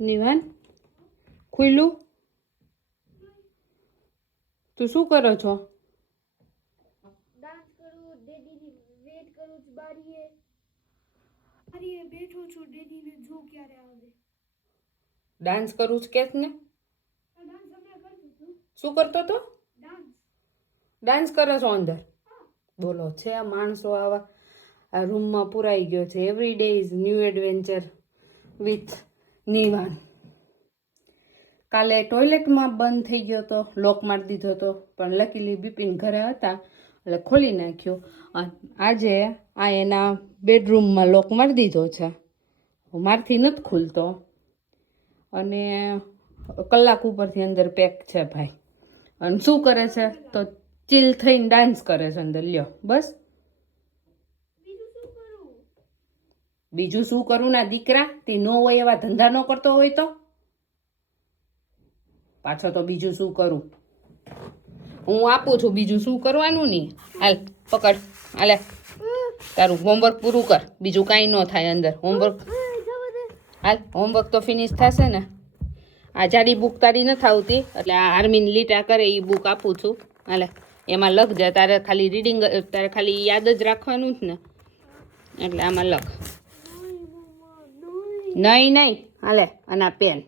નિવાન ખુલ્લું તું શું કરો છો? ડાન્સ કરું, ડેડીની વેટ કરું છું બારીએ. બારીએ બેઠો છું, ડેડીને જો ક્યારે આવે. ડાન્સ કરું છું કેસ ને? ડાન્સ હમણાં કરતો છું. શું કરતો તો? ડાન્સ. ડાન્સ કરે છો અંદર? બોલો છે આ માણસો આવા આ રૂમમાં પુરાઈ ગયો છે. Every day is new adventure with Nivan. કાલે ટોયલેટમાં બંધ થઈ ગયો તો, લોક મારી દીધો હતો, પણ લકીલી બિપિન ઘરે હતા એટલે ખોલી નાખ્યો. આજે આ એના બેડરૂમમાં લોક મારી દીધો છે, મારથી નથી ખુલતો અને કલાક ઉપરથી અંદર પેક છે ભાઈ. અને શું કરે છે તો ચીલ થઈને ડાન્સ કરે છે અંદર. લ્યો બસ. બીજું શું કરું ના દીકરા? તે ન હોય એવા ધંધા ન કરતો હોય તો પાછો તો બીજું શું કરું હું આપું છું. બીજું શું કરવાનું નહીં. હાલ પકડ, હાલે તારું હોમવર્ક પૂરું કર. બીજું કાંઈ ન થાય અંદર. હોમવર્ક હાલ, હોમવર્ક તો ફિનિશ થશે ને. આ જાડી બુક તારી નથી આવતી એટલે આ આર્મીન લીટા કરે એ બુક આપું છું. હાલે એમાં લખ જાય. તારે ખાલી રીડિંગ, તારે ખાલી યાદ જ રાખવાનું જ ને, એટલે આમાં લખ. નહીં નહીં હાલે. અને આ પેન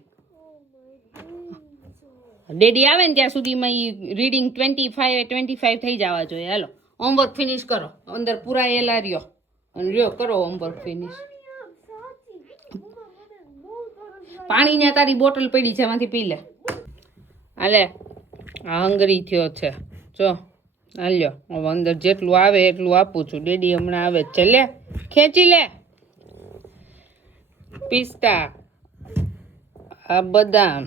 ડેડી આવે ને ત્યાં સુધીમાં એ રીડિંગ 25 થઈ જવા જોઈએ. હાલો હોમવર્ક ફિનિશ કરો. અંદર પુરાયેલા રહ્યો અને રહ્યો કરો હોમવર્ક ફિનિશ. પાણીને તારી બોટલ પડી છે, એમાંથી પી લે. હાલે આ હંગરી થયો છે જો. હાલ્યો હવે અંદર જેટલું આવે એટલું આપું છું. ડેડી હમણાં આવે છે. લે ખેંચી લે. પિસ્તા, આ બદામ,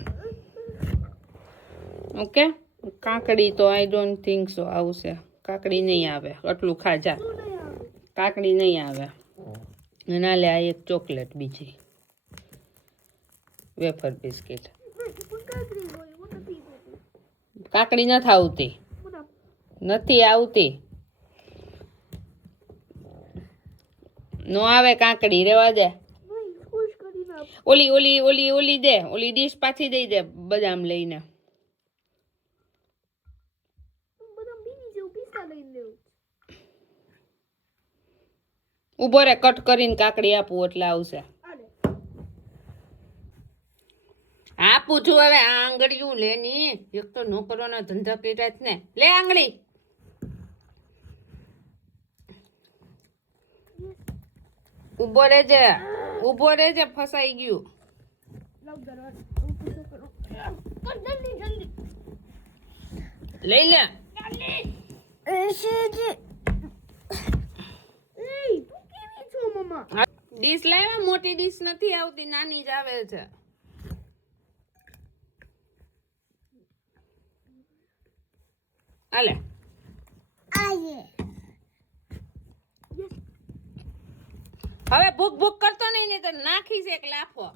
ઓકે. કાકડી તો આઈ ડોન્ટ થિંક સો આવશે. કાકડી નહીં આવે. આટલું ખાજા. કાકડી નહીં આવે. ના લે આ એક ચોકલેટ બીજી, વેફર બિસ્કિટ. કાકડી નથી આવતી, નથી આવતી. નો આવે કાકડી, રેવા દે. ઓલી ઓલી ઓલી ઓલી દે. ઓલી ડીશ પાછી દઈ દે બદામ લઈને. ઉભો રે, કટ કરીને કાકડી આપું એટલે આવશે. આપું છું હવે. આ આંગળીયું લે ની. એક તો નોકરોના ધંધા કર્યા જ ને. લે આંગળી. ઉભો રહેજે, ઉભો રહેજે, ફસાઈ ગયું. લઈ લે. ડીશ લાવ્યા? મોટી ડીશ નથી આવતી, નાની જ આવે છે. હાલે હવે ભૂખ ભૂખ કરતો નહીં તો નાખીશ એક લાફો.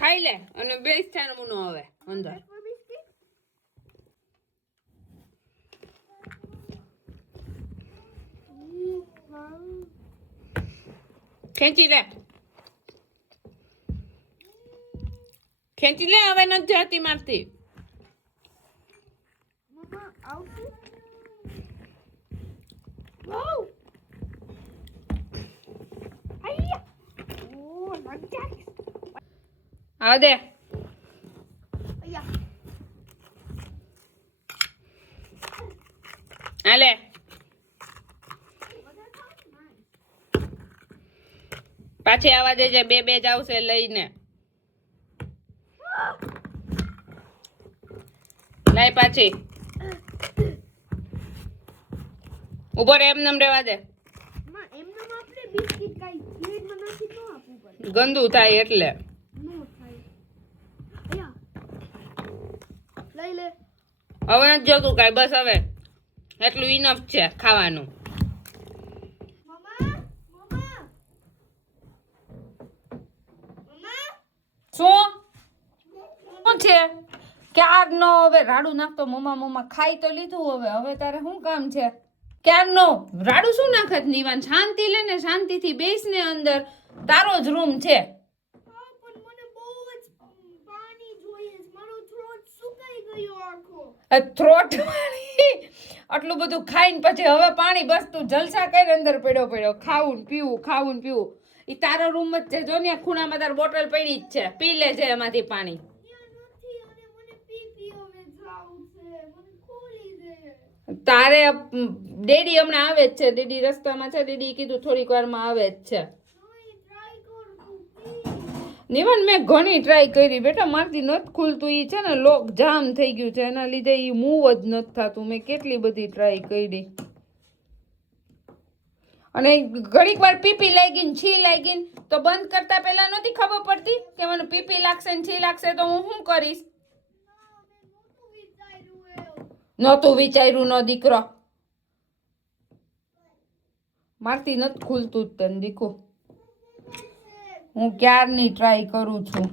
ખાઈ લે અને બેસ છાનવું નો હવે અંદર. ખેંચી લે, ખેંચી લે. હવે નથી જતી મારથી. આવ દે. હાલે પાછી આવા દેજે. બે જ આવશે લઈને. લાય પાછી. ઉભો રે, એમનેમ રેવા દે. ગંદુ થાય એટલે. હવે નથી જોતું કાંઈ. બસ હવે એટલું ઇનફ છે ખાવાનું. શું છે ક્યારનો હવે રાડું નાખતો? મમ્મા મમ્મા ખાઈ તો લીધું. હવે હવે તારે શું કામ છે? ક્યારનો રાડું શું નાખત નિવાન શાંતિ લે ને શાંતિથી બેસ ને અંદર તારો જ રૂમ છે હા પણ મને બહુ જ પાણી જોઈએ છે. મારો થ્રોટ સુકાઈ ગયો આખો. થ્રોટ આટલું બધું ખાઈને પછી હવે પાણી બસ તું જલસા કર અંદર પડ્યો ખાવું ને પીવું ઈ તારો રૂમ જ છે જો ને ખૂણામાં તાર બોટલ પડી જ છે પી લેજે એમાંથી પાણી ત્યાં નથી અને મને પી હવે જાવું છે. મને ખોલી દે. તારે ડેડી હમણાં આવે જ છે ડેડી રસ્તામાં છે ડેડી કીધું થોડીક વારમાં આવે જ છે નહીં ટ્રાય કર તું પ્લીઝ. નિવાન મેં ઘણી ટ્રાય કરી બેટા મારથી નથી ખુલતું ઈ છે ને લોક જામ થઈ ગયું છે એના લીધે ઈ મૂવ જ નથી થતું મેં કેટલી બધી ટ્રાય કરી અને ઘડીક વાર પીપી લાગી ને છી લાગી ને તો બંધ કરતા પહેલા નહોતી ખબર પડતી કે મને પીપી લાગશે ને છી લાગશે તો હું શું કરીશ ના મેં નહોતું વિચાર્યું એવું. નહોતું વિચાર્યું નો દીકરો મારથી નથી ખુલતું જ તને દીકુ હું ક્યારની ટ્રાય કરું છું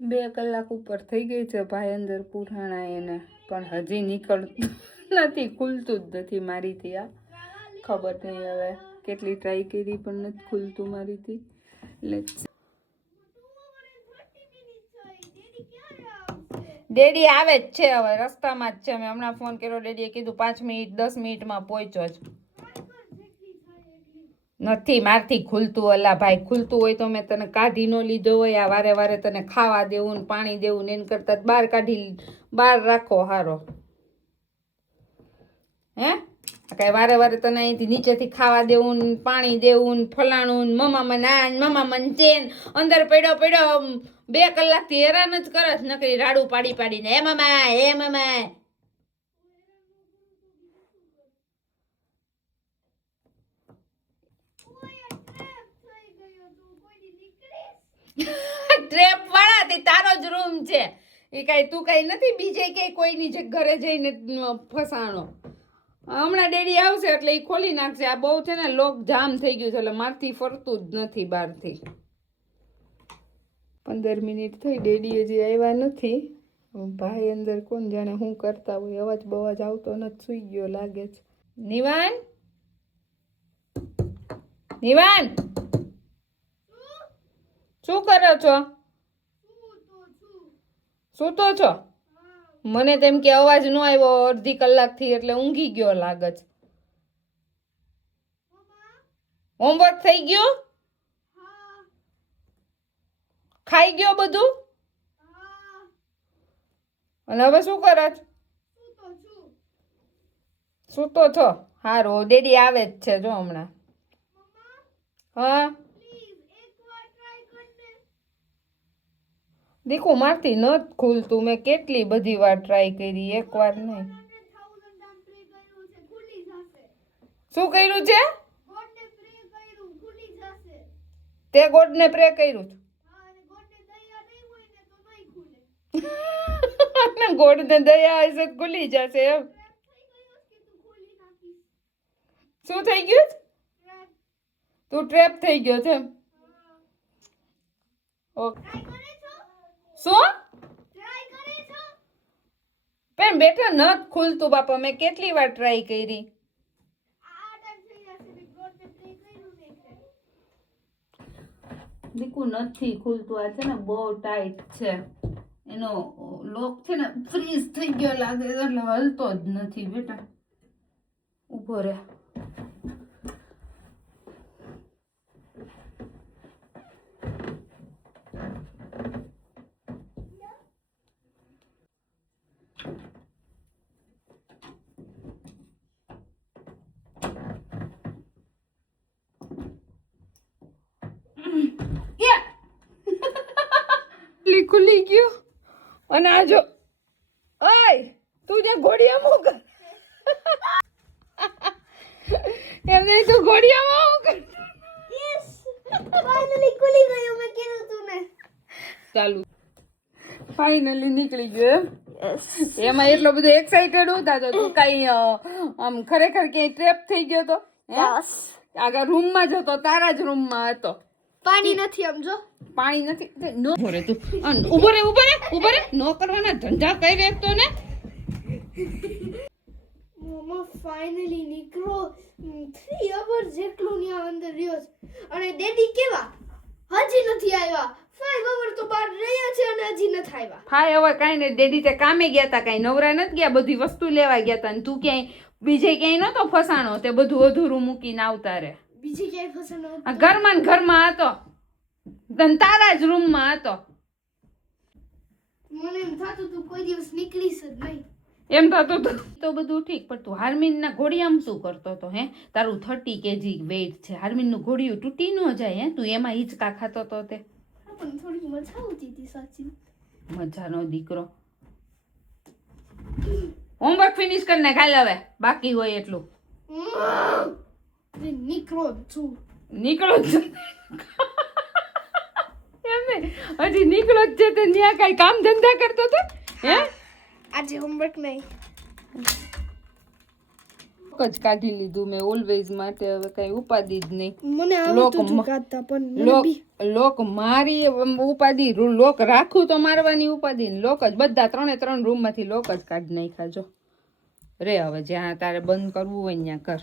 2 કલાક ઉપર થઈ ગઈ છે ભાઈ અંદર પુરાણા એને પણ હજી નીકળતું નથી ખુલતું જ નથી મારીથી આ ખબર નહીં હવે કેટલી ટ્રાય કરી પણ નથી ખુલતું મારીથી એટલે ડેડી આવે જ છે હવે રસ્તામાં જ છે મેં હમણાં ફોન કર્યો ડેડીએ કીધું 5 મિનિટ 10 મિનિટમાં પહોંચો જ નથી મારથી ખુલતું અલા ભાઈ ખુલતું હોય તો મેં તને કાઢી ન લીધો હોય આ વારે વારે તને ખાવા દેવું ને પાણી દેવું ને એને કરતા બહાર કાઢી બહાર રાખો હારો હે કઈ વારે વારે તને અહીંથી નીચેથી ખાવા દેવું ને પાણી દેવું ને ફલાણું ને મમ્મા ના મમ્મા ચેન અંદર પડ્યો 2 કલાકથી હેરાન જ કરસ નકરી રાડું પાડીને હે મમ્મા ટ્રેપ વાળા તે તારો જ રૂમ છે એ કઈ તું કઈ નથી બીજે કે કોઈની જે ઘરે જઈને ફસાણો હમણાં ડેડી આવશે એટલે એ ખોલી નાખશે આ બહુ છે ને લોક જામ થઈ ગયું છે એટલે મારથી ફરતું જ નથી બહારથી 15 મિનિટ થઈ ડેડી હજી આવ્યા નથી ભાઈ અંદર કોણ જાણે શું કરતા હોય અવાજ બવાજ આવતો નથી સુઈ ગયો લાગે છે નિવાન શું કરો છો સૂતો છો મને તેમ કે અવાજ ન આવ્યો અડધી કલાકથી એટલે ઊંઘી ગયો લાગે છે હોમવર્ક થઈ ગયો ખાઈ ગયો બધું અને હવે શું કરો છો સૂતો છો હારું ડેડી આવે જ છે જો હમણાં હા દીકુ મારથી નથી ખુલતું મેં કેટલી બધી વાર ટ્રાય કરી એક વાર નહીં શું કર્યું છે તે ગોડને પ્રે કર્યું છે ગોડને દયા હશે તો ખુલી જશે એમ શું થઈ ગયું તું ટ્રેપ થઈ ગયો છે ઓકે શું પેન બેટા નથી ખુલતું બાપા મેં કેટલી વાર ટ્રાય કરી દીકુ નથી ખુલતું આ છે ને બહુ ટાઈટ છે એનો લોક છે ને ફ્રીઝ થઈ ગયો લાગે એટલે હલતો જ નથી બેટા ઊભો રહે ખુલી ગયું અને આ જો ઓય તું જે ઘોડિયા મૂક એમ નહીં તું ઘોડિયામાં મૂક યસ ફાઇનલી ખુલી ગયો મેં કીધું તું ને ચાલુ ફાઇનલી નીકળી ગયો એમાં એટલો બધો એક્સાઇટેડ હતા તો તું કઈ આમ ખરેખર ક્યાંય ટ્રેપ થઈ ગયો તો યસ આગળ રૂમમાં જ હતો તારા જ રૂમમાં હતો પાણી નથી સમજો પાણી નથી નો ભરે તું ઉભો રે નો કરવાના ધંધા કરી રહેતો ને મમ્મા ફાઇનલી નીકળો 3 અવર્સ જેટલું ત્યાં અંદર રહ્યો છે અને ડેડી કેવા હજી નથી આવ્યા 5 અવર તો બહાર રહ્યા છે અને હજી નથી આવ્યા ફાય હવે કાંઈ નહીં, ડેડી તે કામે ગયા હતા, કાંઈ નવરા નથી ગયા, બધી વસ્તુ લેવા ગયા હતા. અને તું ક્યાંય બીજે ક્યાંય નતો ફસાણો, તે બધું અધૂરું મૂકીને આવતા રે. બીજી ક્યાંય ફસણ આ ઘરમાં ને ઘરમાં હતો, તને તારા જ રૂમમાં હતો. મને એમ થતું તું કોઈ દિવસ નીકળીશ જ નહીં. એમ થતું હતું તો બધું ઠીક, પણ તું હાર્મિનના ઘોડિયામાં શું કરતો હતો? હે, તારું 30 kg વેઇટ છે, હાર્મિનનું ઘોડિયું તૂટી ન જાય. હે, તું એમાં હિંચકા ખાતો તો તે પણ થોડી મજા આવતી હતી સાચી. મજાનો દીકરો. હોમવર્ક ફિનિશ કરીને ખાઈ હવે, બાકી હોય એટલું. નીકળો જ છું. નીકળો જ છે. એમ ને, હજી નીકળો જ છે તે ત્યાં કાંઈ કામ ધંધા કરતો હતો? હે, આજે હોમવર્ક નહીં. જ કાઢી લીધું મેં ઓલવેઝ માટે, હવે કઈ ઉપાધિ જ નહીં. મને આવતું હતું કાઢતા પણ લોક મારી ઉપાધિ, લોક રાખું તો મારવાની ઉપાધિ ને લોક જ બધા 3 રૂમ માંથી લોક જ કાઢી નાખ્યા. જો રે હવે જ્યાં તારે બંધ કરવું હોય ત્યાં કર.